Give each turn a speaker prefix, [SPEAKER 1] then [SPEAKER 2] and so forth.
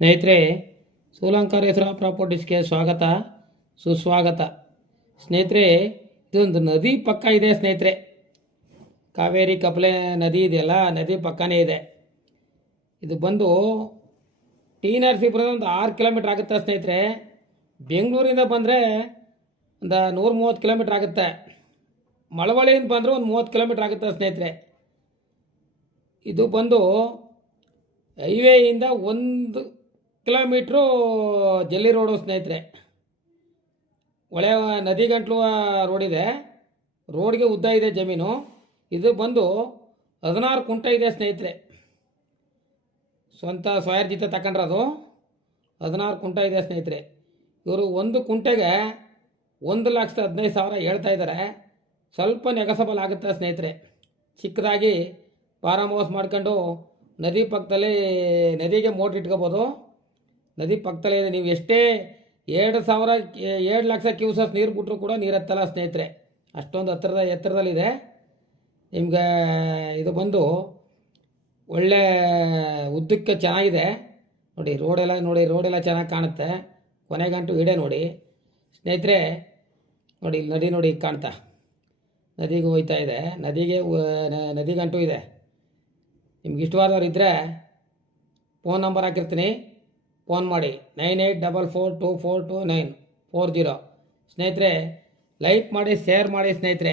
[SPEAKER 1] ಸ್ನೇಹಿತರೆ, ಸೂಲಂಕರ್ ಹೆಸರು ಪ್ರಾಪರ್ಟೀಸ್ಗೆ ಸ್ವಾಗತ, ಸುಸ್ವಾಗತ. ಸ್ನೇಹಿತರೆ, ಇದೊಂದು ನದಿ ಪಕ್ಕ ಇದೆ ಸ್ನೇಹಿತರೆ. ಕಾವೇರಿ ಕಪಲೆ ನದಿ ಇದೆಯಲ್ಲ ನದಿ ಪಕ್ಕನೇ ಇದೆ. ಇದು ಬಂದು ಟಿ ನರಸೀಪುರದ ಒಂದು ಆರು ಕಿಲೋಮೀಟ್ರ್ ಆಗುತ್ತೆ ಸ್ನೇಹಿತರೆ. ಬೆಂಗಳೂರಿಂದ ಬಂದರೆ ಒಂದು ನೂರ ಮೂವತ್ತು ಕಿಲೋಮೀಟ್ರ್ ಆಗುತ್ತೆ. ಮಳವಳ್ಳಿಯಿಂದ ಬಂದರೆ ಒಂದು ಮೂವತ್ತು ಕಿಲೋಮೀಟ್ರ್ ಆಗುತ್ತೆ ಸ್ನೇಹಿತರೆ. ಇದು ಬಂದು ಹೈವೇಯಿಂದ ಒಂದು ಕಿಲೋಮೀಟ್ರು ಜಲ್ಲಿ ರೋಡು ಸ್ನೇಹಿತರೆ. ಹೊಳೆ ನದಿ ಗಂಟ್ಲು ರೋಡ್ ಇದೆ. ರೋಡ್ಗೆ ಉದ್ದ ಇದೆ ಜಮೀನು. ಇದು ಬಂದು ಹದಿನಾರು ಕುಂಟ ಇದೆ ಸ್ನೇಹಿತರೆ. ಸ್ವಂತ ಸ್ವಯರ್ಜಿತ ತಗೊಂಡ್ರದು ಹದಿನಾರು ಕುಂಟ ಇದೆ ಸ್ನೇಹಿತರೆ. ಇವರು ಒಂದು ಕುಂಟೆಗೆ ಒಂದು ಲಕ್ಷದ ಹದಿನೈದು ಸಾವಿರ ಹೇಳ್ತಾ ಇದ್ದಾರೆ. ಸ್ವಲ್ಪ ನೆಗಸಬಲ್ ಆಗುತ್ತೆ ಸ್ನೇಹಿತರೆ. ಚಿಕ್ಕದಾಗಿ ಫಾರಮ್ ಹೌಸ್ ಮಾಡ್ಕೊಂಡು ನದಿ ಪಕ್ಕದಲ್ಲಿ ನದಿಗೆ ಮೋಟ್ರ್ ಇಟ್ಕೋಬೋದು. ನದಿ ಪಕ್ಕದಲ್ಲೇ ಇದೆ ನೀವು ಎಷ್ಟೇ ಎರಡು ಸಾವಿರ, ಎರಡು ಲಕ್ಷ ಕ್ಯೂಸಸ್ ನೀರು ಬಿಟ್ಟರು ಕೂಡ ನೀರು ಹತ್ತಲ್ಲ ಸ್ನೇಹಿತರೆ. ಅಷ್ಟೊಂದು ಹತ್ತಿರದ, ಎತ್ತರದಲ್ಲಿದೆ. ನಿಮ್ಗೆ ಇದು ಬಂದು ಒಳ್ಳೆ ಉದ್ದಕ್ಕೆ ಚೆನ್ನಾಗಿದೆ. ನೋಡಿ, ರೋಡೆಲ್ಲ ನೋಡಿ, ರೋಡೆಲ್ಲ ಚೆನ್ನಾಗಿ ಕಾಣುತ್ತೆ. ಕೊನೆಗಂಟು ಇಡೆ ನೋಡಿ. ಸ್ನೇಹಿತರೆ, ನೋಡಿ, ಇಲ್ಲಿ ನದಿ ನೋಡಿ ಕಾಣ್ತಾ. ನದಿಗೆ ಹೋಯ್ತಾ ಇದೆ. ನದಿಗೆ, ನದಿ ಗಂಟು ನದಿಗಂಟು ಇದೆ. ನಿಮ್ಗೆ ಇಷ್ಟವಾದವ್ರು ಇದ್ದರೆ ಫೋನ್ ನಂಬರ್ ಹಾಕಿರ್ತೀನಿ. ಫೋನ್ ಮಾಡಿ nine eight double four two four two nine four zero. ಸ್ನೇಹಿತರೆ ಲೈಕ್ ಮಾಡಿ ಶೇರ್ ಮಾಡಿ ಸ್ನೇಹಿತರೆ.